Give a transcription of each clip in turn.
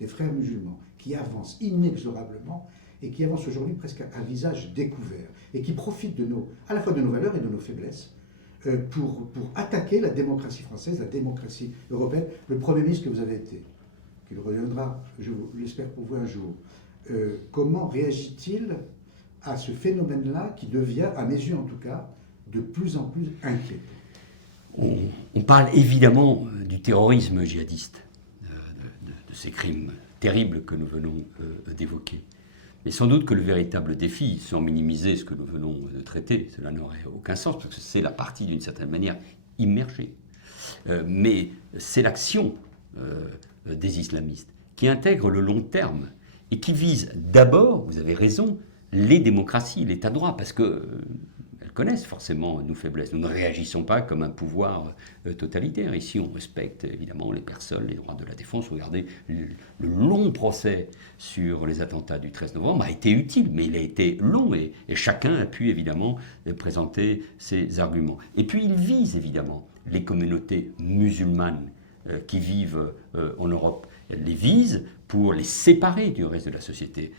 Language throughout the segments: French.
des frères musulmans, qui avancent inexorablement et qui avancent aujourd'hui presque à visage découvert et qui profitent à la fois de nos valeurs et de nos faiblesses pour attaquer la démocratie française, la démocratie européenne. Le Premier ministre que vous avez été, qu'il reviendra, je l'espère pour vous un jour, comment réagit-il à ce phénomène-là qui devient, à mes yeux en tout cas, de plus en plus inquiétant? On parle évidemment du terrorisme djihadiste, de ces crimes terribles que nous venons d'évoquer. Mais sans doute que le véritable défi, sans minimiser ce que nous venons de traiter, cela n'aurait aucun sens, parce que c'est la partie d'une certaine manière immergée. Mais c'est l'action des islamistes qui intègre le long terme et qui vise d'abord, vous avez raison, les démocraties, l'état de droit, parce que elles connaissent forcément nos faiblesses. Nous ne réagissons pas comme un pouvoir totalitaire. Ici, on respecte évidemment les personnes, les droits de la défense. Regardez, le long procès sur les attentats du 13 novembre a été utile, mais il a été long et chacun a pu évidemment présenter ses arguments. Et puis, il vise évidemment les communautés musulmanes qui vivent en Europe. Elle les vise pour les séparer du reste de la société,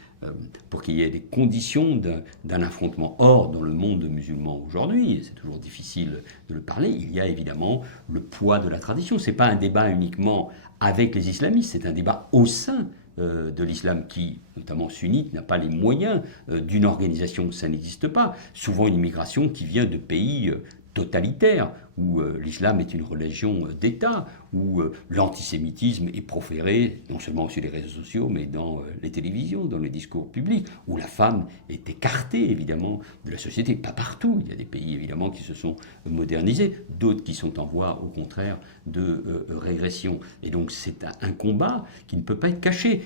pour qu'il y ait des conditions d'un affrontement. Or, dans le monde musulman aujourd'hui, et c'est toujours difficile de le parler, il y a évidemment le poids de la tradition. Ce n'est pas un débat uniquement avec les islamistes, c'est un débat au sein de l'islam qui, notamment sunnite, n'a pas les moyens d'une organisation. Ça n'existe pas. Souvent une immigration qui vient de pays totalitaire, où l'islam est une religion d'État, où l'antisémitisme est proféré, non seulement sur les réseaux sociaux, mais dans les télévisions, dans les discours publics, où la femme est écartée, évidemment, de la société. Pas partout. Il y a des pays, évidemment, qui se sont modernisés, d'autres qui sont en voie, au contraire, de régression. Et donc, c'est un combat qui ne peut pas être caché,